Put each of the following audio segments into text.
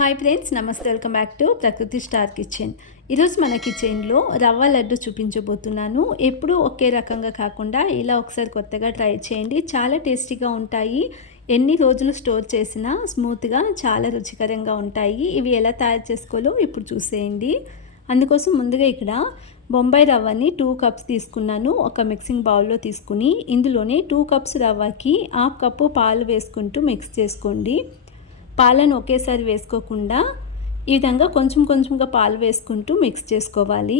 Hi friends, నమస్తే. Welcome back to ప్రకృతి star kitchen. ఈరోజు మన కిచెన్లో రవ్వ లడ్డు చూపించబోతున్నాను. ఎప్పుడూ ఒకే రకంగా కాకుండా ఇలా ఒకసారి కొత్తగా ట్రై చేయండి. చాలా టేస్టీగా ఉంటాయి. ఎన్ని రోజులు స్టోర్ చేసినా స్మూత్గా చాలా రుచికరంగా ఉంటాయి. ఇవి ఎలా తయారు చేసుకోవాలో ఇప్పుడు చూసేయండి. అందుకోసం ముందుగా ఇక్కడ బొంబాయి రవ్వని 2 కప్స్ తీసుకున్నాను. ఒక మిక్సింగ్ బౌల్లో తీసుకుని ఇందులోనే 2 కప్స్ రవ్వకి 1/2 కప్పు పాలు వేసుకుంటూ మిక్స్ చేసుకోండి. పాలను ఒకేసారి వేసుకోకుండా ఈ విధంగా కొంచెం కొంచెంగా పాలు వేసుకుంటూ మిక్స్ చేసుకోవాలి.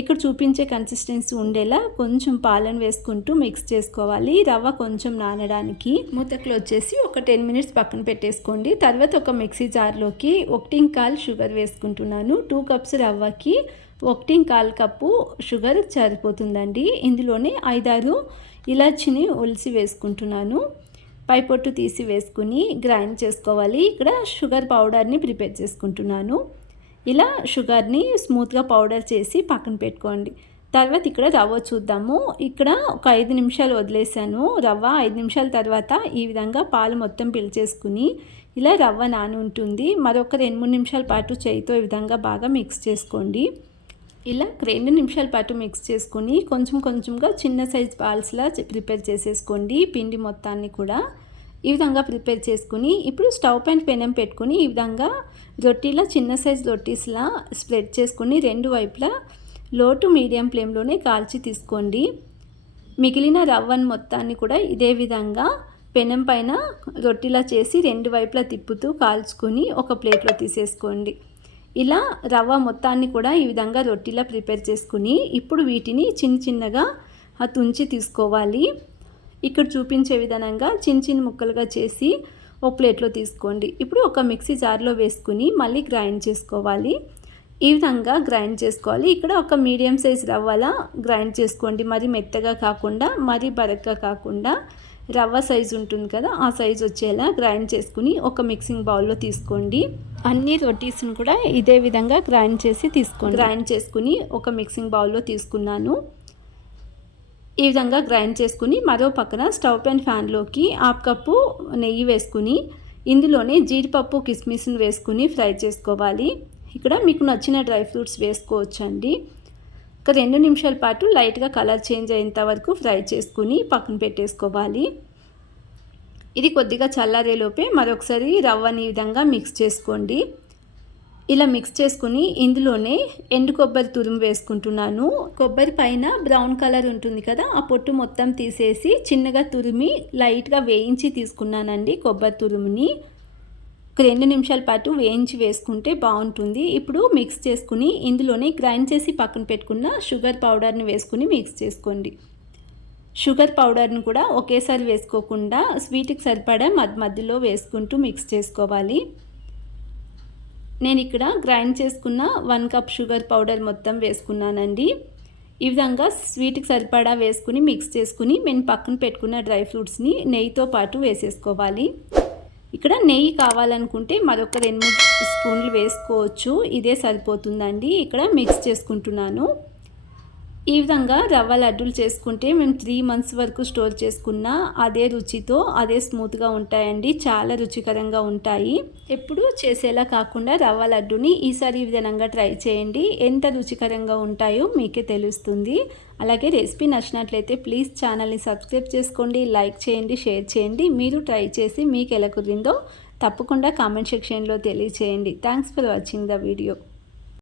ఇక్కడ చూపించే కన్సిస్టెన్సీ ఉండేలా కొంచెం పాలను వేసుకుంటూ మిక్స్ చేసుకోవాలి. రవ్వ కొంచెం నానడానికి మూతకులు వచ్చేసి ఒక 10 మినిట్స్ పక్కన పెట్టేసుకోండి. తర్వాత ఒక మిక్సీ జార్లోకి 1/4 షుగర్ వేసుకుంటున్నాను. 2 కప్స్ రవ్వకి 1/4 కప్పు షుగర్ సరిపోతుందండి. ఇందులోనే 5-6 ఇలాచిని ఒలిసి వేసుకుంటున్నాను. పై పొట్టు తీసి వేసుకుని గ్రైండ్ చేసుకోవాలి. ఇక్కడ షుగర్ పౌడర్ని ప్రిపేర్ చేసుకుంటున్నాను. ఇలా షుగర్ని స్మూత్గా పౌడర్ చేసి పక్కన పెట్టుకోండి. తర్వాత ఇక్కడ రవ్వ చూద్దాము. ఇక్కడ ఒక 5 నిమిషాలు వదిలేసాను రవ్వ. 5 నిమిషాల తర్వాత ఈ విధంగా పాలు మొత్తం పిలిచేసుకుని ఇలా రవ్వ నాని ఉంటుంది. మరొక 2-3 నిమిషాల పాటు చేయితో ఈ విధంగా బాగా మిక్స్ చేసుకోండి. ఇలా 2 నిమిషాల పాటు మిక్స్ చేసుకుని కొంచెం కొంచెంగా చిన్న సైజ్ బాల్స్లా ప్రిపేర్ చేసేసుకోండి. పిండి మొత్తాన్ని కూడా ఈ విధంగా ప్రిపేర్ చేసుకుని ఇప్పుడు స్టవ్ పైన పెనం పెట్టుకుని ఈ విధంగా రొట్టిలా చిన్న సైజ్ రొట్టీస్లా స్ప్రెడ్ చేసుకుని 2 వైపులా లో టు మీడియం ఫ్లేమ్లోనే కాల్చి తీసుకోండి. మిగిలిన రవ్వను మొత్తాన్ని కూడా ఇదే విధంగా పెనం పైన రొట్టిలా చేసి 2 వైపులా తిప్పుతూ కాల్చుకొని ఒక ప్లేట్లో తీసేసుకోండి. ఇలా రవ్వ మొత్తాన్ని కూడా ఈ విధంగా రొట్టిలా ప్రిపేర్ చేసుకుని ఇప్పుడు వీటిని చిన్న చిన్నగా తుంచి తీసుకోవాలి. ఇక్కడ చూపించే విధంగా చిన్న చిన్న ముక్కలుగా చేసి ఒక ప్లేట్లో తీసుకోండి. ఇప్పుడు ఒక మిక్సీ జార్లో వేసుకుని మళ్ళీ గ్రైండ్ చేసుకోవాలి. ఈ విధంగా గ్రైండ్ చేసుకోవాలి. ఇక్కడ ఒక మీడియం సైజ్ రవ్వలా గ్రైండ్ చేసుకోండి. మరి మెత్తగా కాకుండా మరీ బరగ్గా కాకుండా రవ్వ సైజు ఉంటుంది కదా, ఆ సైజు వచ్చేలా గ్రైండ్ చేసుకుని ఒక మిక్సింగ్ బౌల్లో తీసుకోండి. అన్ని రొటీస్ని కూడా ఇదే విధంగా గ్రైండ్ చేసి తీసుకోండి. గ్రైండ్ చేసుకుని ఒక మిక్సింగ్ బౌల్లో తీసుకున్నాను. ఈ విధంగా గ్రైండ్ చేసుకుని మరో పక్కన స్టవ్ పైన ఫ్యాన్లోకి 1/2 కప్పు నెయ్యి వేసుకుని ఇందులోనే జీడిపప్పు కిస్మిస్ని వేసుకుని ఫ్రై చేసుకోవాలి. ఇక్కడ మీకు నచ్చిన డ్రై ఫ్రూట్స్ వేసుకోవచ్చండి. ఒక 2 నిమిషాల పాటు లైట్గా కలర్ చేంజ్ అయ్యేంత వరకు ఫ్రై చేసుకుని పక్కన పెట్టేసుకోవాలి. ఇది కొద్దిగా చల్లారేలోపే మరొకసారి రవ్వని ఈ విధంగా మిక్స్ చేసుకోండి. ఇలా మిక్స్ చేసుకుని ఇందులోనే ఎండు కొబ్బరి తురుము వేసుకుంటున్నాను. కొబ్బరి పైన బ్రౌన్ కలర్ ఉంటుంది కదా, ఆ పొట్టు మొత్తం తీసేసి చిన్నగా తురిమి లైట్గా వేయించి తీసుకున్నానండి కొబ్బరి తురుముని. 2 నిమిషాల పాటు వేయించి వేసుకుంటే బాగుంటుంది. ఇప్పుడు మిక్స్ చేసుకుని ఇందులోనే గ్రైండ్ చేసి పక్కన పెట్టుకున్న షుగర్ పౌడర్ని వేసుకుని మిక్స్ చేసుకోండి. షుగర్ పౌడర్ని కూడా ఒకేసారి వేసుకోకుండా స్వీట్కి సరిపడా మధ్యలో వేసుకుంటూ మిక్స్ చేసుకోవాలి. నేను ఇక్కడ గ్రైండ్ చేసుకున్న 1 కప్ షుగర్ పౌడర్ మొత్తం వేసుకున్నానండి. ఈ విధంగా స్వీట్కి సరిపడా వేసుకుని మిక్స్ చేసుకుని నేను పక్కన పెట్టుకున్న డ్రై ఫ్రూట్స్ని నెయ్యితో పాటు వేసేసుకోవాలి. ఇక్కడ నెయ్యి కావాలనుకుంటే మరొక 2-3 స్పూన్లు వేసుకోవచ్చు. ఇదే సరిపోతుందండి. ఇక్కడ మిక్స్ చేసుకుంటున్నాను. ఈ విధంగా రవ్వ లడ్డూలు చేసుకుంటే మేము 3 మంత్స్ వరకు స్టోర్ చేసుకున్న అదే రుచితో అదే స్మూత్గా ఉంటాయండి. చాలా రుచికరంగా ఉంటాయి. ఎప్పుడు చేసేలా కాకుండా రవ్వ లడ్డూని ఈసారి ఈ విధంగా ట్రై చేయండి. ఎంత రుచికరంగా ఉంటాయో మీకే తెలుస్తుంది. అలాగే రెసిపీ నచ్చినట్లయితే ప్లీజ్ ఛానల్ని సబ్స్క్రైబ్ చేసుకోండి, లైక్ చేయండి, షేర్ చేయండి. మీరు ట్రై చేసి మీకు ఎలా కుదిరిందో తప్పకుండా కామెంట్ సెక్షన్లో తెలియచేయండి. Thanks for watching the video.